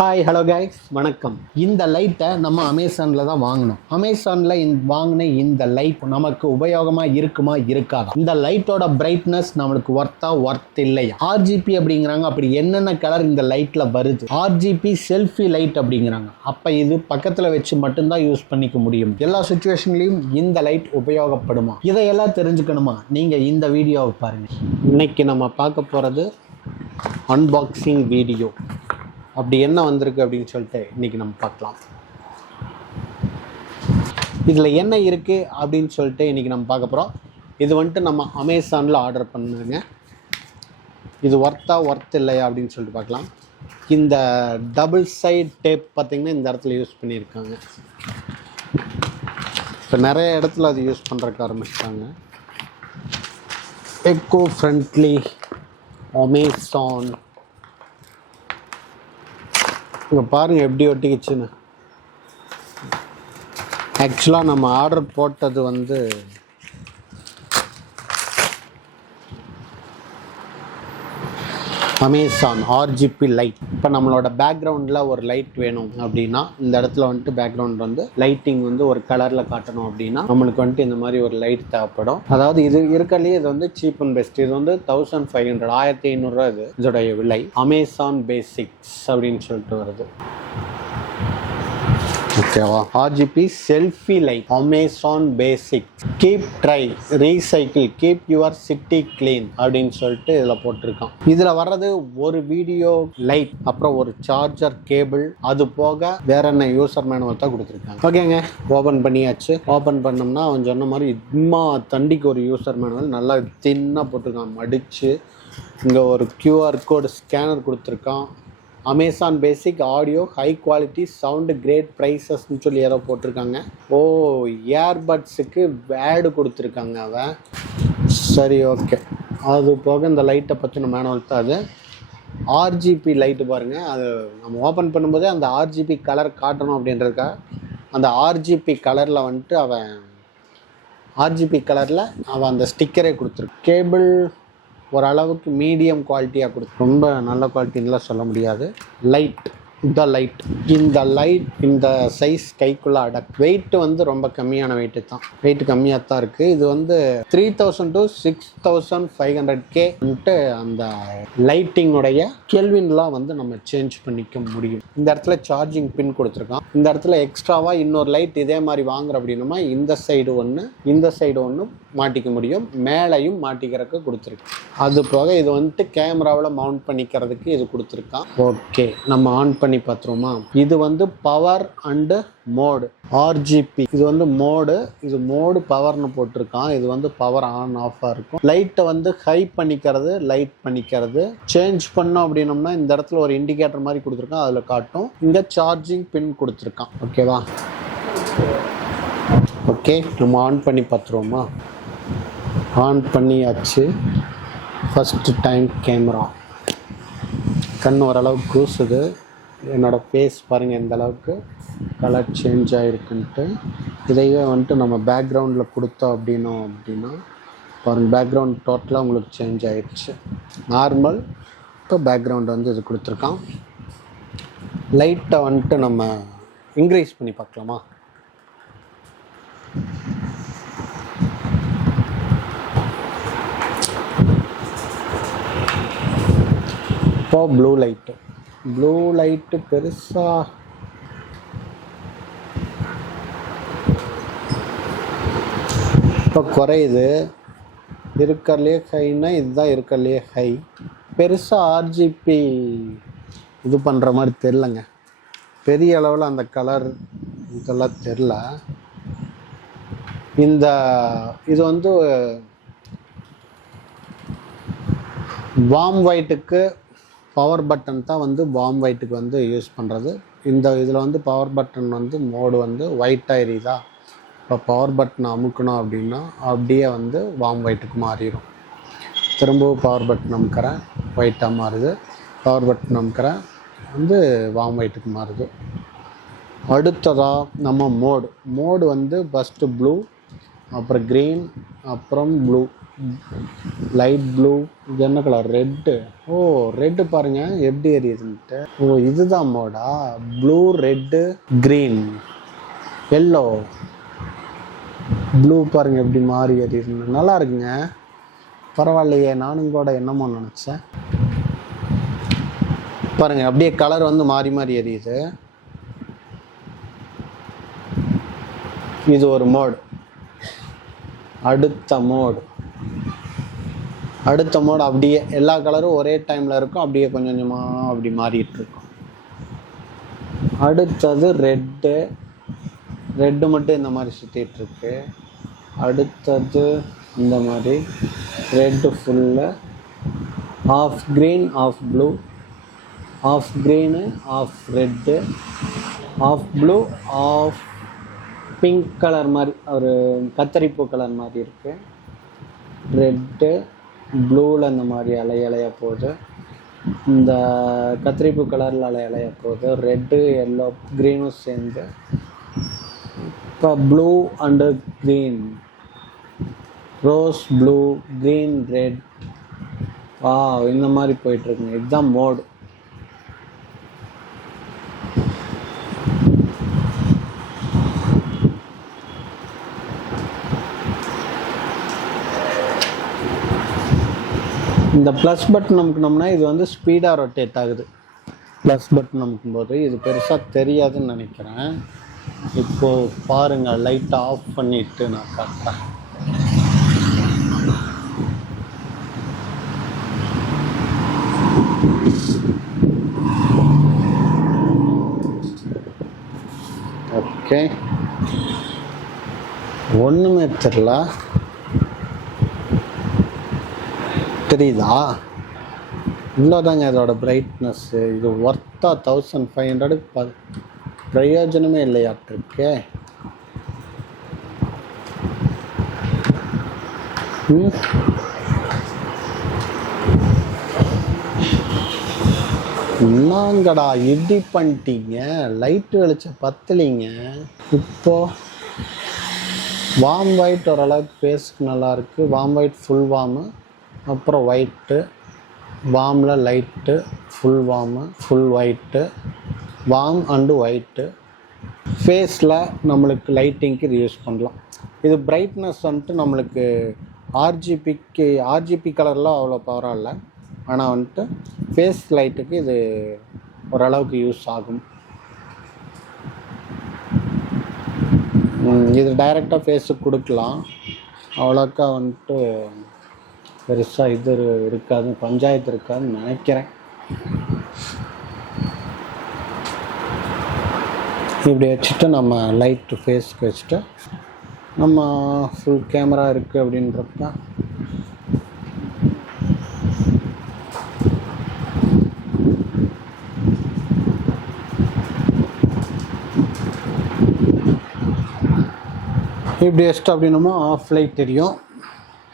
Hi hello guys வணக்கம். இந்த லைட்டை நம்ம அமேசானில் தான் வாங்கினோம் அமேசானில் வாங்கின இந்த லைட் நமக்கு உபயோகமாக இருக்குமா இருக்காதா? இந்த லைட்டோட பிரைட்னஸ் நம்மளுக்கு ஒர்த்தா ஒர்த் இல்லையா? ஆர்ஜிபி அப்படிங்கிறாங்க. அப்படி என்னென்ன கலர் இந்த லைட்டில் வருது? ஆர்ஜிபி செல்ஃபி லைட் அப்படிங்கிறாங்க. அப்போ இது பக்கத்தில் வச்சு மட்டும்தான் யூஸ் பண்ணிக்க முடியும். எல்லா சுச்சுவேஷன்லையும் இந்த லைட் உபயோகப்படுமா? இதையெல்லாம் தெரிஞ்சுக்கணுமா? நீங்கள் இந்த வீடியோவை பாருங்கள் இன்னைக்கு நம்ம பார்க்க போகிறது அன்பாக்சிங் வீடியோ அப்படி என்ன வந்திருக்கு அப்படின்னு சொல்லிட்டு இன்றைக்கி நம்ம பார்க்கலாம். இதில் என்ன இருக்குது அப்படின்னு சொல்லிட்டு இன்றைக்கி நம்ம பார்க்க போகிறோம் இது வந்துட்டு நம்ம அமேசானில் ஆர்டர் பண்ணுங்க இது ஒர்த்தா ஒர்த் இல்லையா அப்படின்னு சொல்லிட்டு பார்க்கலாம். இந்த டபுள் சைட் டேப் பார்த்திங்கன்னா இந்த இடத்துல யூஸ் பண்ணியிருக்காங்க. இப்போ நிறைய இடத்துல அது யூஸ் பண்ணுறக்கு ஆரம்பிச்சிட்டாங்க. எக்கோ ஃப்ரெண்ட்லி அமேசான் இங்கே பாருங்கள் எப்படி ஒட்டிக்கிச்சுன்னு. ஆக்சுவலாக நம்ம ஆர்டர் போட்டது வந்து அமேசான் ஆர்ஜிபி லைட் இப்போ நம்மளோட பேக்ரவுண்டில் ஒரு லைட் வேணும் அப்படின்னா இந்த இடத்துல வந்துட்டு பேக்ரவுண்ட் வந்து லைட்டிங் வந்து ஒரு கலரில் காட்டணும் அப்படின்னா நம்மளுக்கு வந்துட்டு இந்த மாதிரி ஒரு லைட் தேவைப்படும். அதாவது இது இருக்கலையே இது வந்து சீப் அண்ட் பெஸ்ட் இது வந்து தௌசண்ட் ஃபைவ் ஹண்ட்ரட் ஆயிரத்தி ஐநூறுரூவா இது. இதோடைய விலை. அமேசான் பேசிக்ஸ் அப்படின்னு சொல்லிட்டு வருது. ஓகேவா RGB selfie light Amazon basic keep dry recycle keep your city clean அப்படின்னு சொல்லிட்டு இதில் போட்டிருக்கான். இதில் வர்றது ஒரு வீடியோ லைட் அப்புறம் ஒரு சார்ஜர் கேபிள் அது போக வேற என்ன யூசர் மேனுவல் தான் கொடுத்துருக்காங்க. ஓகேங்க ஓப்பன் பண்ணியாச்சு. ஓப்பன் பண்ணோம்னா அவன் சொன்ன மாதிரி இம்மா தண்டிக்கு ஒரு யூசர் மேனுவல் நல்லா தின்னாக போட்டிருக்கான். மடித்து இங்கே ஒரு கியூஆர் கோடு ஸ்கேனர் கொடுத்துருக்கான். Amazon basic audio high quality sound great ப்ரைஸஸ்னு சொல்லி ஏதோ போட்டிருக்காங்க. ஓ ஏர்பட்ஸுக்கு வேடு கொடுத்துருக்காங்க அவன். சரி ஓகே அது போக இந்த லைட்டை பற்றின மேனுவல் தான் அது. ஆர்ஜிபி லைட்டு பாருங்கள் அது நம்ம ஓப்பன் பண்ணும்போதே அந்த ஆர்ஜிபி கலர் காட்டணும் அப்படின்றதுக்காக அந்த ஆர்ஜிபி கலரில் வந்துட்டு அவன் ஆர்ஜிபி கலரில் அவன் அந்த ஸ்டிக்கரே கொடுத்துருக்கு கேபிள் ஓரளவுக்கு மீடியம் குவாலிட்டியாக கொடுத்து ரொம்ப நல்ல குவாலிட்டின்லாம் சொல்ல முடியாது. லைட் இந்த லைட் இந்த லைட் இந்த சைஸ் கைக்குள்ளே அடக் வெயிட் வந்து ரொம்ப கம்மியான வெயிட்டு தான். வெயிட் கம்மியாக தான் இருக்குது இது வந்து three thousand to six thousand five hundred கேன்ட்டு அந்த லைட்டிங்குடைய கெல்வின்லாம் வந்து நம்ம சேஞ்ச் பண்ணிக்க முடியும். இந்த இடத்துல சார்ஜிங் பின் கொடுத்துருக்கான். இந்த இடத்துல எக்ஸ்ட்ராவாக இன்னொரு லைட் இதே மாதிரி வாங்குற அப்படின்னா இந்த சைடு ஒன்று இந்த சைடு ஒன்று மாட்டிக்க முடியும். மேலேயும் மாட்டிக்கிறதுக்கு கொடுத்துருக்கு. அது போக இது வந்துட்டு கேமராவில் மவுண்ட் பண்ணிக்கிறதுக்கு இது கொடுத்துருக்கான். ஓகே நம்ம ஆன் பண்ணி பண்ணி பார்த்துருவோமா? இது வந்து பவர் அண்டு மோடு ஆர்ஜிபி இது வந்து மோடு இது மோடு பவர்னு போட்டிருக்கான். இது வந்து பவர் ஆன் ஆஃபாக இருக்கும். லைட்டை வந்து ஹை பண்ணிக்கிறது லைட் பண்ணிக்கிறது. சேஞ்ச் பண்ணோம் அப்படின்னம்னா இந்த இடத்துல ஒரு இண்டிகேட்டர் மாதிரி கொடுத்துருக்கான் அதில் காட்டும். இங்கே சார்ஜிங் பின் கொடுத்துருக்கான். ஓகேவா ஓகே நம்ம ஆன் பண்ணி பார்த்துருவோமா? ஆன் பண்ணியாச்சு. ஃபஸ்ட்டு டைம் கேமரா கண் ஓரளவுக்கு கூசுது. என்னோடய ஃபேஸ் பாருங்கள் எந்த அளவுக்கு கலர் சேஞ்ச் ஆகிருக்குன்ட்டு இதையே வந்துட்டு நம்ம பேக்ரவுண்டில் கொடுத்தோம் அப்படின்னோம் அப்படின்னா பாருங்கள் பேக்ரவுண்ட் டோட்டலாக உங்களுக்கு சேஞ்ச் ஆகிடுச்சு நார்மல் இப்போ பேக்ரவுண்ட் வந்து இது கொடுத்துருக்கான். லைட்டை வந்துட்டு நம்ம இன்க்ரீஸ் பண்ணி பார்க்கலாமா? இப்போ ப்ளூ லைட்டு ப்ளூ லைட்டு பெருசாக இப்போ குறையுது. இருக்கறலையே ஹைனா இதுதான் இருக்கறலையே ஹை பெருசாக ஆர்ஜிபி இது பண்ணுற மாதிரி தெரிலங்க பெரிய அளவில் அந்த கலர் இதெல்லாம் தெரில இந்த இது வந்து வாம் ஒயிட்டுக்கு பவர் பட்டன் தான் வந்து வாம் ஒயிட்டுக்கு வந்து யூஸ் பண்ணுறது இந்த இதில் வந்து பவர் பட்டன் வந்து மோடு வந்து ஒயிட்டாக எரியுதா இப்போ பவர் பட்டன் அமுக்கணும் அப்படின்னா அப்படியே வந்து வாம் ஒயிட்டுக்கு மாறிடும் திரும்பவும் பவர் பட்டன் அமுக்கிறேன் ஒயிட்டாக மாறுது. பவர் பட்டன் அமுக்கிறேன் வந்து வாம் ஒயிட்டுக்கு மாறுது. அடுத்ததாக நம்ம மோடு மோடு வந்து ஃபஸ்ட்டு ப்ளூ அப்புறம் க்ரீன் அப்புறம் ப்ளூ லைட் ப்ளூ இது என்ன கலர் ரெட்டு ஓ ரெட்டு பாருங்க. எப்படி எரியுதுன்ட்டு ஓ இதுதான் Moda blue red green yellow blue பாருங்க எப்படி மாறி எரியுதுன்னு நல்லா இருக்குங்க. பரவாயில்லையே நானும் கூட என்னமோ நினச்சேன்? பாருங்க அப்படியே கலர் வந்து மாறி மாறி எரியுது இது ஒரு மோடு அடுத்த மோடு அடுத்த மோடு அப்படியே எல்லா கலரும் ஒரே டைமில் இருக்கும். அப்படியே கொஞ்சம் கொஞ்சமாக அப்படி மாறிட்டு இருக்கும். அடுத்தது ரெட்டு ரெட்டு மட்டும் இந்த மாதிரி சுற்றிட்டு இருக்கு. அடுத்தது இந்த மாதிரி red full off green off blue off green off red off blue off pink colour மாதிரி ஒரு கத்தரிப்பூ கலர் மாதிரி இருக்குது ரெட்டு ப்ளூவில் இந்த மாதிரி அலை அலையாக போகுது. இந்த கத்திரிப்பூ கலரில் அலை அலையாக போகுது. ரெட்டு எல்லோ க்ரீனும் சேர்ந்து. இப்போ blue and green rose blue green red வா இந்த மாதிரி போயிட்டுருக்குங்க இதுதான் மோடு இந்த ப்ளஸ் பட்டன் அமுக்கினோம்னா இது வந்து ஸ்பீடாக ரொட்டேட் ஆகுது. ப்ளஸ் பட்டன் அமுக்கும்போது இது பெருசாக தெரியாதுன்னு நினைக்கிறேன். இப்போது பாருங்கள் லைட்டை ஆஃப் பண்ணிவிட்டு நான் காட்டுறேன். ஓகே ஒன்றுமே தெரில தெரியுதா? இவ்வளோதாங்க இதோட பிரைட்னஸ்ஸு இது ஒர்த்தா தௌசண்ட் ஃபைவ் ஹண்ட்ரடுக்கு ப பிரயோஜனமே இல்லையாட்டிருக்கே. ம். என்னங்கடா இடி பண்ணிட்டீங்க? லைட்டு வெளிச்சம் பத்தலைங்க. இப்போ வாம் ஒயிட் ஓரளவுக்கு பேஸ்க்கு நல்லாயிருக்கு வாம் ஒயிட் ஃபுல் வார்மு அப்புறம் white வார்மில் light full warm full white warm and white ஃபேஸில் நம்மளுக்கு லைட்டிங்க்கு இது யூஸ் பண்ணலாம். இது பிரைட்னஸ் வந்துட்டு நம்மளுக்கு ஆர்ஜிபிக்கு ஆர்ஜிபி கலர்லாம் அவ்வளோ பவராக இல்லை. ஆனால் வந்துட்டு ஃபேஸ் லைட்டுக்கு இது ஓரளவுக்கு யூஸ் ஆகும். இது டைரெக்டாக ஃபேஸுக்கு கொடுக்கலாம். அவ்வளோக்கா வந்துட்டு பெருசாக இது இருக்காதுன்னு இருக்காது பஞ்சாயத்து இருக்காதுன்னு நினைக்கிறேன். இப்படி வச்சுட்டு நம்ம லைட்டு ஃபேஸ்க்கு வச்சுட்டு நம்ம ஃபுல் கேமரா இருக்குது அப்படின்றப்ப இப்படி வச்சுட்டு அப்படின்னமோ ஆஃப் லைட் தெரியும்.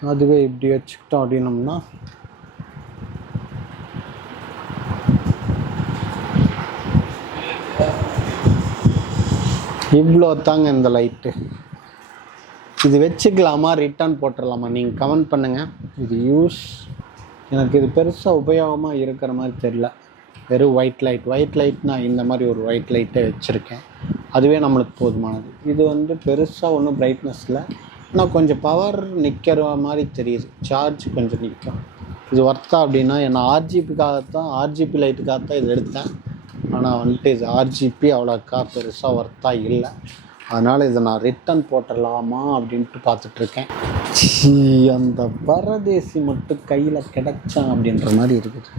அதுவே இப்படி வச்சுக்கிட்டோம் அப்படின்னம்னா இவ்வளோ தாங்க இந்த லைட்டு. இது வச்சுக்கலாமா? ரிட்டர்ன் போட்டுடலாமா நீங்கள் கமெண்ட் பண்ணுங்கள் இது யூஸ் எனக்கு இது பெருசாக உபயோகமாக இருக்கிற மாதிரி தெரியல. வெறும் ஒயிட் லைட் ஒயிட் லைட்னா இந்த மாதிரி ஒரு ஒயிட் லைட்டை வச்சுருக்கேன். அதுவே நம்மளுக்கு போதுமானது. இது வந்து பெருசாக ஒன்றும் பிரைட்னஸில் இல்லை ஆனால் கொஞ்சம் பவர் நிற்கிற மாதிரி தெரியுது. சார்ஜ் கொஞ்சம் நிற்கும் இது ஒர்த்தா அப்படின்னா நான் ஆர்ஜிபிக்காகத்தான் ஆர்ஜிபி லைட்டுக்காகத்தான் இது எடுத்தேன். ஆனால் வந்துட்டு இது ஆர்ஜிபி அவ்வளோக்கா பெருசாக ஒர்த்தா இல்லை. அதனால் இதை நான் ரிட்டர்ன் போட்டுடலாமா அப்படின்ட்டு பார்த்துட்ருக்கேன். அந்த பரதேசி மட்டும் கையில் கிடைச்சான் அப்படின்ற மாதிரி இருக்குது.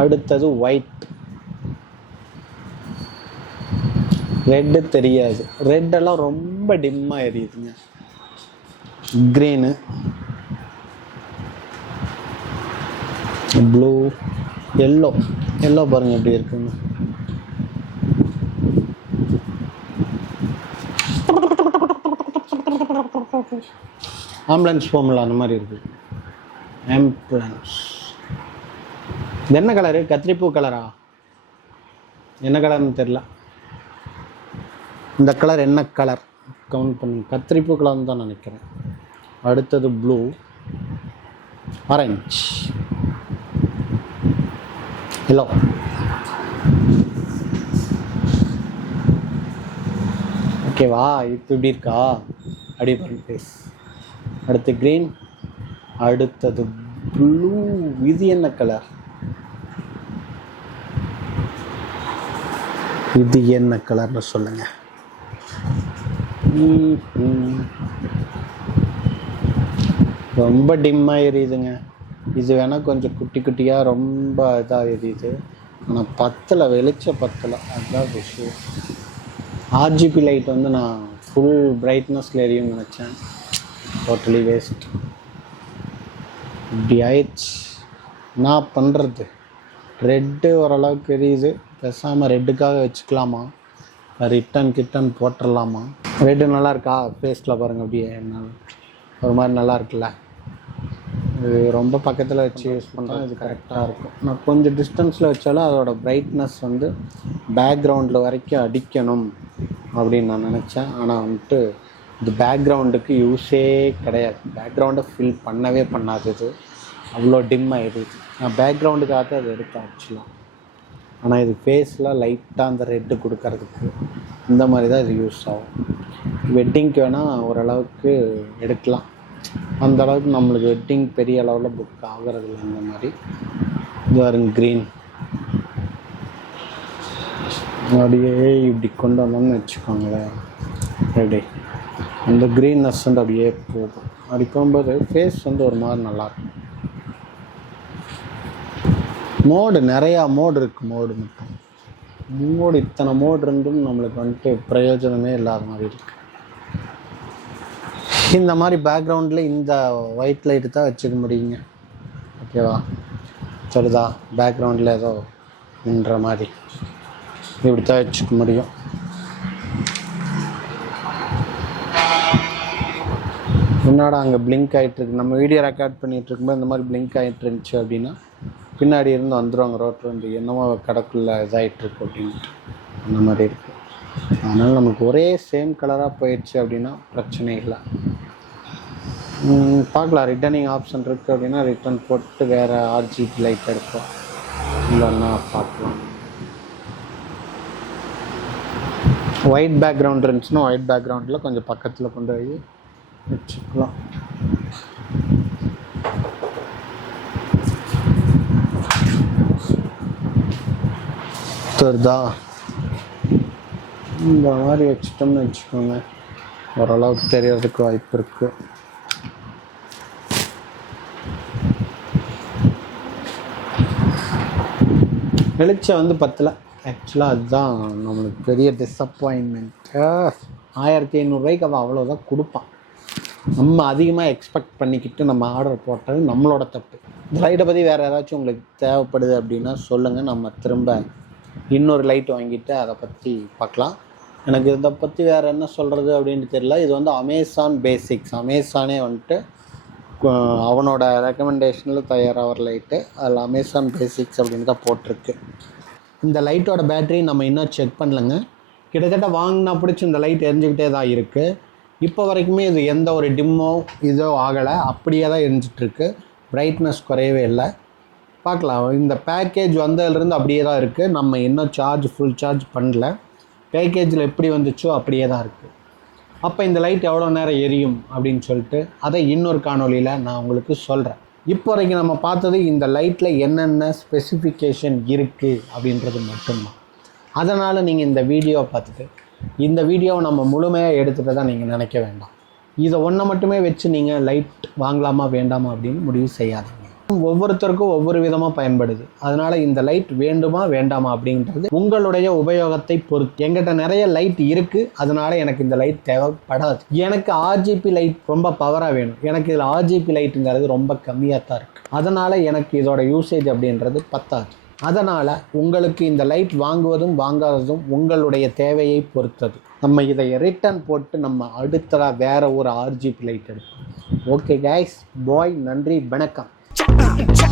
அடுத்தது ஒயிட் ரெட்டு தெரியாது. ரெட்டெல்லாம் ரொம்ப டிம்மாக எரியுதுங்க. க்ரீனு ப்ளூ எல்லோ எல்லோ பாருங்கள் எப்படி இருக்குங்க ஆம்புலன்ஸ் போகல அந்த மாதிரி இருக்கு. ஆம்புலன்ஸ் என்ன கலரு கத்திரிப்பூ கலரா என்ன கலர்னு தெரில இந்த கலர் என்ன கலர்? கவுண்ட் பண்ணி. கத்திரிப்பூ கலர்னு தான் நினைக்கிறேன். அடுத்தது ப்ளூ. ஆரஞ்ச். எல்லோ ஓகேவா இப்போ இப்படி இருக்கா? அப்படியே பாருங்க ஃபேஸ் அடுத்து க்ரீன் அடுத்தது ப்ளூ இது என்ன கலர்? இது என்ன கலர்னு சொல்லுங்க. ம், ம். ரொம்ப டிம்மாக எரியுதுங்க. இது வேணால் கொஞ்சம் குட்டி குட்டியாக ரொம்ப இதாக எரியுது. ஆனால் பத்தில் வெளிச்ச பத்தில். அதுதான் விஷயம். ஆர்ஜிபி லைட் வந்து நான் ஃபுல் பிரைட்னஸில் எரியும்னு நினச்சேன். டோட்டலி வேஸ்ட் இப்படி ஆயிடுச்சு. நான் பண்ணுறது ரெட்டு ஓரளவுக்கு எரியுது. பேசாமல் ரெட்டுக்காக வச்சுக்கலாமா? ரிட்டன் கிட்டன் போட்டுடலாமா ரெட்டு நல்லா இருக்கா ஃபேஸில் பாருங்கள் அப்படியே. என்ன ஒரு மாதிரி நல்லா இருக்குல்ல. இது ரொம்ப பக்கத்தில் வச்சு யூஸ் பண்ணுறோம் இது கரெக்டாக இருக்கும். நான் கொஞ்சம் டிஸ்டன்ஸில் வச்சாலும் அதோடய பிரைட்னஸ் வந்து பேக்ரவுண்டில் வரைக்கும் அடிக்கணும் அப்படின்னு நான் நினச்சேன். ஆனால் வந்துட்டு இது பேக்ரவுண்டுக்கு யூஸே கிடையாது. பேக்ரவுண்டை ஃபில் பண்ணவே பண்ணாது இது அவ்வளோ டிம் ஆயிடுது. நான் பேக்ரவுண்டுக்காக தான் அது எடுத்தேன் ஆக்சுவலாக ஆனால் இது ஃபேஸில் லைட்டாக அந்த ரெட்டு கொடுக்கறதுக்கு இந்த மாதிரி தான் இது யூஸ் ஆகும். வெட்டிங்க்கு வேணால் ஓரளவுக்கு எடுக்கலாம். அந்த அளவுக்கு நம்மளுக்கு வெட்டிங் பெரிய அளவில் புக் ஆகிறதில்ல இந்த மாதிரி. இது வருங்க க்ரீன் அப்படியே இப்படி கொண்டு வந்தோம்னு வச்சுக்கோங்களேன். எப்படி அந்த க்ரீன்னஸ் வந்து அப்படியே போகும். அப்படி போகும்போது ஃபேஸ் வந்து ஒரு மாதிரி நல்லாயிருக்கும் மோடு நிறையா மோடு இருக்குது மோடு மட்டும். மோடு இத்தனை மோடு இருந்தும் நம்மளுக்கு வந்துட்டு பிரயோஜனமே இல்லாத மாதிரி இருக்குது இந்த மாதிரி பேக்ரவுண்டில் இந்த ஒயிட் லைட்டு தான் வச்சுக்க முடியுங்க. ஓகேவா சொல்லுதா பேக்ரவுண்டில் ஏதோ நின்ற மாதிரி. இப்படி தான் வச்சுக்க முடியும். என்னடா அங்கே பிளிங்க் ஆகிட்டு இருக்கு. நம்ம வீடியோ ரெக்கார்ட் பண்ணிகிட்டு இருக்கும்போது இந்த மாதிரி பிளிங்க் ஆகிட்டு இருந்துச்சு அப்படின்னா பின்னாடி இருந்து வந்துடுவாங்க ரோட்டில் வந்து என்னமோ கடக்குள்ளே இதாகிட்டு இருக்கு அப்படின்ட்டு அந்த மாதிரி இருக்குது அதனால் நமக்கு ஒரே சேம் கலராக போயிடுச்சு அப்படின்னா பிரச்சனை இல்லை. பார்க்கலாம். ரிட்டர்னிங் ஆப்ஷன் இருக்குது அப்படின்னா ரிட்டர்ன் போட்டு வேறு ஆர்ஜிபி லைட் எடுப்போம். இல்லைன்னா பார்க்கலாம். ஒயிட் பேக்ரவுண்ட் இருந்துச்சுன்னா ஒயிட் பேக்ரவுண்டில் கொஞ்சம் பக்கத்தில் கொண்டு போய் வச்சுக்கலாம். தெரிதா இந்த மாதிரி வச்சுட்டோம்னு வச்சுக்கோங்க. ஓரளவுக்கு தெரியறதுக்கு வாய்ப்பு இருக்குது வெளிச்சம் வந்து பத்தல. ஆக்சுவலாக அதுதான் நம்மளுக்கு பெரிய டிஸப்பாயின்மெண்ட்டு ஆயிரத்தி ஐநூறுரூவாய்க்கு அவன் அவ்வளோதான் கொடுப்பான். நம்ம அதிகமாக எக்ஸ்பெக்ட் பண்ணிக்கிட்டு நம்ம ஆர்டர் போட்டது நம்மளோட தப்பு. இந்த லைட்டை பற்றி வேறு ஏதாச்சும் உங்களுக்கு தேவைப்படுது அப்படின்னா சொல்லுங்கள் நம்ம திரும்ப இன்னொரு லைட் வாங்கிட்டு அதை பற்றி பார்க்கலாம். எனக்கு இதை பற்றி வேறு என்ன சொல்கிறது அப்படின்னு தெரியல. இது வந்து அமேசான் பேசிக்ஸ் அமேசானே வந்துட்டு அவனோட ரெக்கமெண்டேஷனில் தயாராகிற லைட்டு அதில் அமேசான் பேசிக்ஸ் அப்படின்னு தான் போட்டிருக்கு. இந்த லைட்டோட பேட்டரி நம்ம இன்னும் செக் பண்ணலங்க. கிட்டத்தட்ட வாங்கினா பிடிச்சி இந்த லைட் எரிஞ்சுக்கிட்டே தான் இருக்குது இப்போ வரைக்குமே இது எந்த ஒரு டிம்மோ இதோ ஆகலை. அப்படியே தான் எரிஞ்சிட்ருக்கு பிரைட்னஸ் குறையவே இல்லை. பார்க்கலாம். இந்த பேக்கேஜ் வந்ததுலேருந்து அப்படியே தான் இருக்குது நம்ம இன்னும் சார்ஜ் ஃபுல் சார்ஜ் பண்ணல. பேக்கேஜில் எப்படி வந்துச்சோ அப்படியே தான் இருக்குது அப்போ இந்த லைட் எவ்வளோ நேரம் எரியும் அப்படின்னு சொல்லிட்டு அதை இன்னொரு காணொலியில் நான் உங்களுக்கு சொல்கிறேன் இப்போ வரைக்கும் நம்ம பார்த்தது இந்த லைட்டில் என்னென்ன ஸ்பெசிஃபிகேஷன் இருக்குது அப்படின்றது மட்டும்தான். அதனால் நீங்கள் இந்த வீடியோவை பார்த்துட்டு இந்த வீடியோவை நம்ம முழுமையாக எடுத்துகிட்டு தான் நீங்கள் நினைக்க வேண்டாம். இதை ஒன்றை மட்டுமே வச்சு நீங்கள் லைட் வாங்கலாமா வேண்டாமா அப்படின்னு முடிவு செய்யாதீங்க. ஒவ்வொருத்தருக்கும் ஒவ்வொரு விதமாக பயன்படுது. அதனால் இந்த லைட் வேண்டுமா வேண்டாமா அப்படின்றது உங்களுடைய உபயோகத்தை பொறுத்து. எங்கிட்ட நிறைய லைட் இருக்குது அதனால எனக்கு இந்த லைட் தேவைப்படாது. எனக்கு ஆர்ஜிபி லைட் ரொம்ப பவராக வேணும். எனக்கு இதில் ஆர்ஜிபி லைட்டுங்கிறது ரொம்ப கம்மியாக தான் இருக்குது அதனால் எனக்கு இதோட யூசேஜ் அப்படின்றது பத்தாது. அதனால் உங்களுக்கு இந்த லைட் வாங்குவதும் வாங்காததும் உங்களுடைய தேவையை பொறுத்தது. நம்ம இதை ரிட்டர்ன் போட்டு நம்ம அடுத்ததாக வேற ஒரு ஆர்ஜிபி லைட் எடுப்போம். ஓகே கைஸ் பாய் நன்றி வணக்கம். Chop.